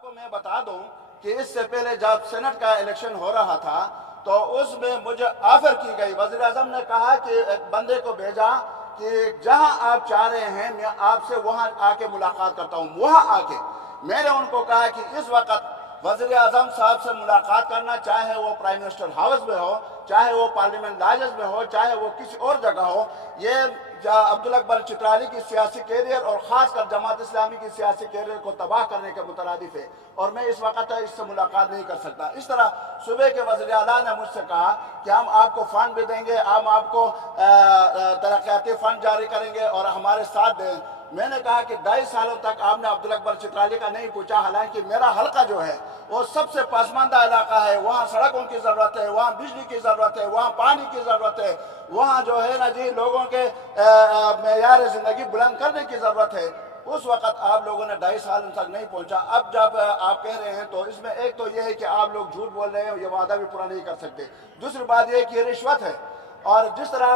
आपको मैं बता दूं कि इससे पहले जब सेनेट का इलेक्शन हो रहा था तो उसमें मुझे ऑफर की गई, वज़ीर आज़म ने कहा कि एक बंदे को भेजा कि जहां आप चाह रहे हैं मैं आपसे वहां आके मुलाकात करता हूं। वहां आके मैंने उनको कहा कि इस वक्त वज़ीर आज़म साहब से मुलाकात करना, चाहे वो प्राइम मिनिस्टर हाउस में हो, चाहे वो पार्लियामेंट लाजस में हो, चाहे वो किसी और जगह हो, ये अब्दुल अकबर चित्राली की सियासी कैरियर और ख़ासकर जमात इस्लामी की सियासी कैरियर को तबाह करने के मुतरादिफ है और मैं इस वक्त इससे मुलाकात नहीं कर सकता। इस तरह सूबे के वज़ीर आला ने मुझसे कहा कि हम आपको फ़ंड भी देंगे, हम आपको तरक्याती फ़ंड जारी करेंगे और हमारे साथ दें। मैंने कहा कि 2.5 सालों तक आपने अब्दुल अकबर चित्राली का नहीं पूछा, हालांकि मेरा हल्का जो है वो सबसे पसमानदा इलाका है, वहाँ सड़कों की ज़रूरत है, वहाँ बिजली की ज़रूरत है, वहाँ पानी की ज़रूरत है, वहाँ जो है ना जी लोगों के मेयार ज़िंदगी बुलंद करने की ज़रूरत है। उस वक्त आप लोगों ने 2.5 साल तक नहीं पहुँचा। अब जब आप कह रहे हैं तो इसमें एक तो ये है कि आप लोग झूठ बोल रहे हैं, ये वादा भी पूरा नहीं कर सकते। दूसरी बात ये कि ये रिश्वत है और जिस तरह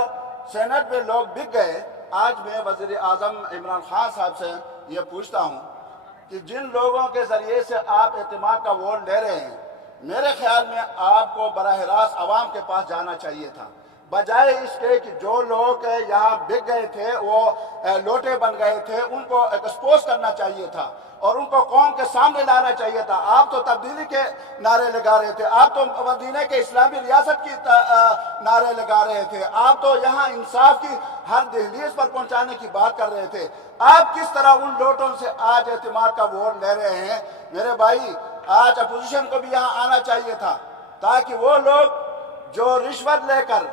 सेनेट में लोग बिक गए, आज मैं वज़ीर आज़म इमरान खान साहब से ये पूछता हूँ कि जिन लोगों के ज़रिए से आप एतमाद का वोट ले रहे हैं, मेरे ख्याल में आपको बराह रास्त आवाम के पास जाना चाहिए था, बजाय इसके कि जो लोग यहाँ बिक गए थे, वो लोटे बन गए थे, उनको एक्सपोज करना चाहिए था और उनको कौम के सामने लाना चाहिए था। आप तो तब्दीली के नारे लगा रहे थे, आप तो मदीने के इस्लामी रियासत की नारे लगा रहे थे, आप तो यहाँ इंसाफ की हर दहलीज पर पहुँचाने की बात कर रहे थे। आप किस तरह उन लोटों से आज एतमाद का वोट ले रहे हैं? मेरे भाई, आज अपोजिशन को भी यहाँ आना चाहिए था ताकि वो लोग जो रिश्वत लेकर,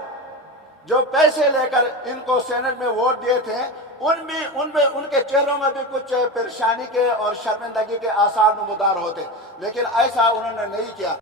जो पैसे लेकर इनको सेनेट में वोट दिए थे, उनमें उनके चेहरों में भी कुछ परेशानी के और शर्मिंदगी के आसार नमूदार होते, लेकिन ऐसा उन्होंने नहीं किया।